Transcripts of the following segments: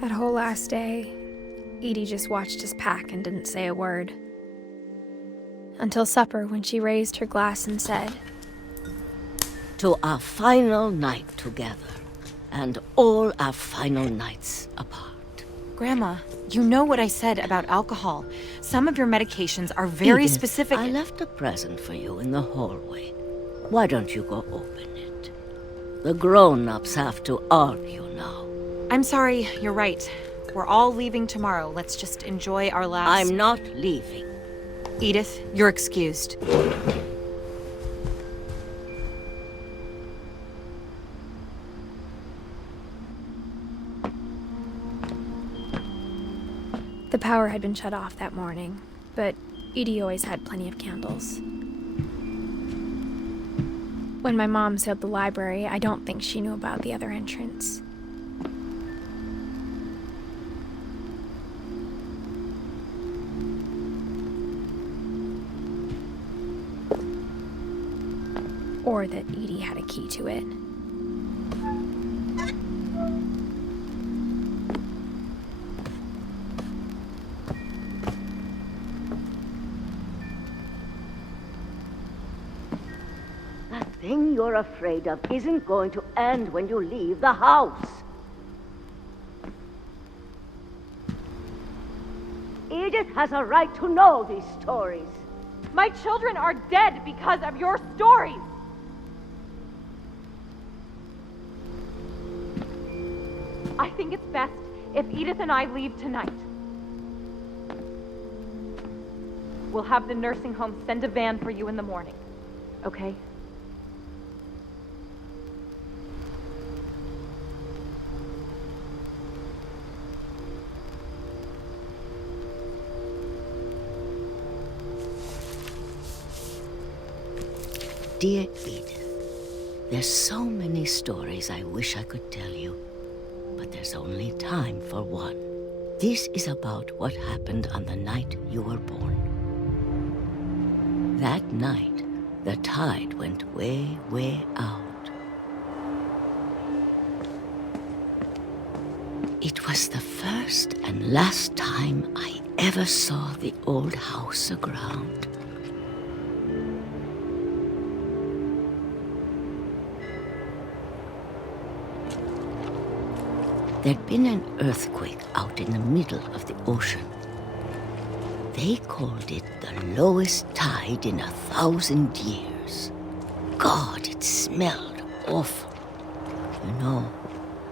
That whole last day, Edie just watched us pack and didn't say a word. Until supper, when she raised her glass and said, "To our final night together, and all our final nights apart." Grandma, you know what I said about alcohol. Some of your medications are very Edith, specific. I left a present for you in the hallway. Why don't you go open it? The grown-ups have to argue now. I'm sorry, you're right. We're all leaving tomorrow. Let's just enjoy our last... I'm not leaving. Edith, you're excused. the power had been shut off that morning, but Edie always had plenty of candles. When my mom sealed the library, I don't think she knew about the other entrance. Or that Edie had a key to it. That thing you're afraid of isn't going to end when you leave the house. Edith has a right to know these stories. My children are dead because of your stories! I think it's best if Edith and I leave tonight. We'll have the nursing home send a van for you in the morning, okay? Dear Edith, there's so many stories I wish I could tell you, but there's only time for one. This is about what happened on the night you were born. That night, the tide went way, way out. It was the first and last time I ever saw the old house aground. There'd been an earthquake out in the middle of the ocean. They called it the lowest tide in 1,000 years. God, it smelled awful. You know,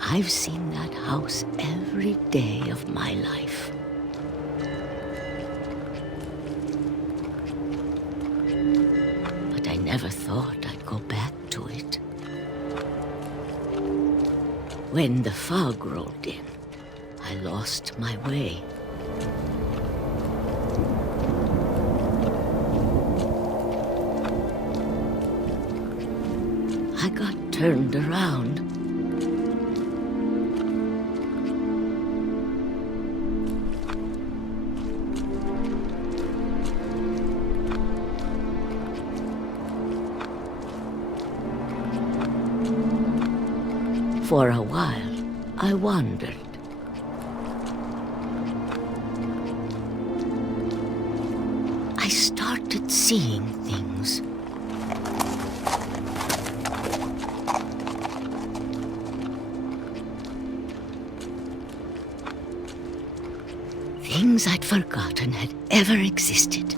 I've seen that house every day of my life. But I never thought I'd go back to it. When the fog rolled in, I lost my way. I got turned around. For a while, I wandered. I started seeing things. Things I'd forgotten had ever existed.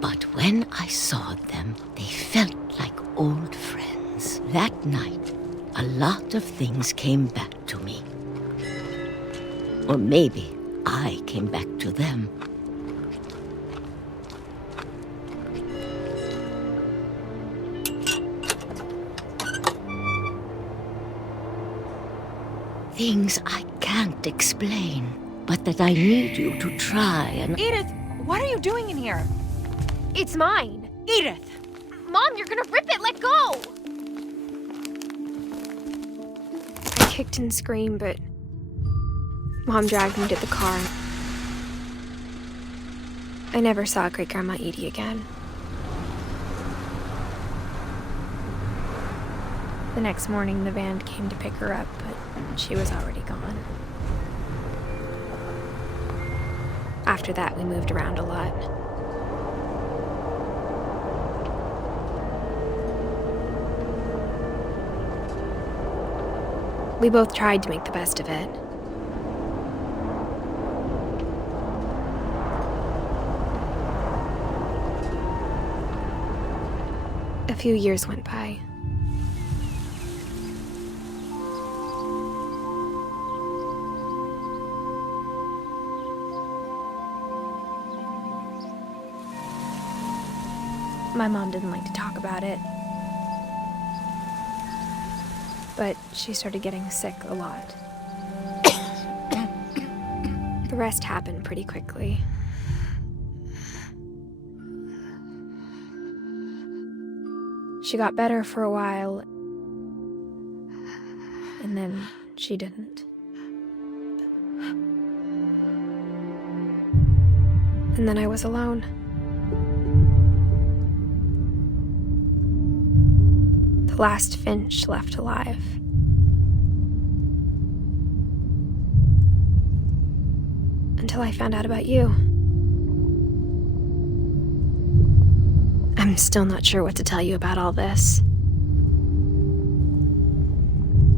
But when I saw them, they felt like old friends. That night, a lot of things came back to me. Or maybe I came back to them. Things I can't explain, but that I need you to try and... Edith, what are you doing in here? It's mine! Edith! Mom, you're gonna rip it! Let go! I kicked and screamed, but Mom dragged me to the car. I never saw Great-Grandma Edie again. The next morning, the van came to pick her up, but she was already gone. After that, we moved around a lot. We both tried to make the best of it. A few years went by. My mom didn't like to talk about it, but she started getting sick a lot. The rest happened pretty quickly. She got better for a while, and then she didn't. And then I was alone. The last Finch left alive. Until I found out about you. I'm still not sure what to tell you about all this.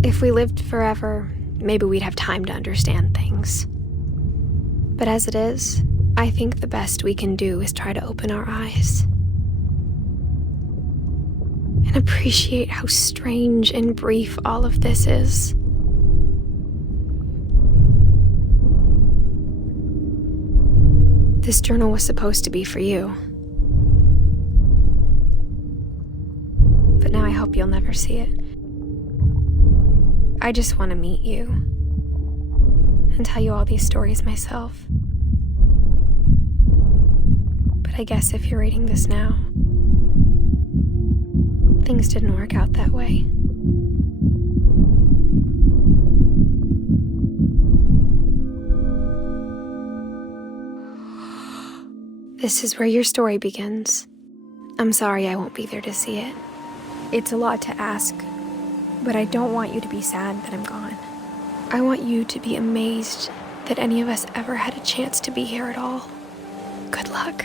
If we lived forever, maybe we'd have time to understand things. But as it is, I think the best we can do is try to open our eyes. And appreciate how strange and brief all of this is. This journal was supposed to be for you. But now I hope you'll never see it. I just want to meet you and tell you all these stories myself. But I guess if you're reading this now, things didn't work out that way. This is where your story begins. I'm sorry I won't be there to see it. It's a lot to ask, but I don't want you to be sad that I'm gone. I want you to be amazed that any of us ever had a chance to be here at all. Good luck.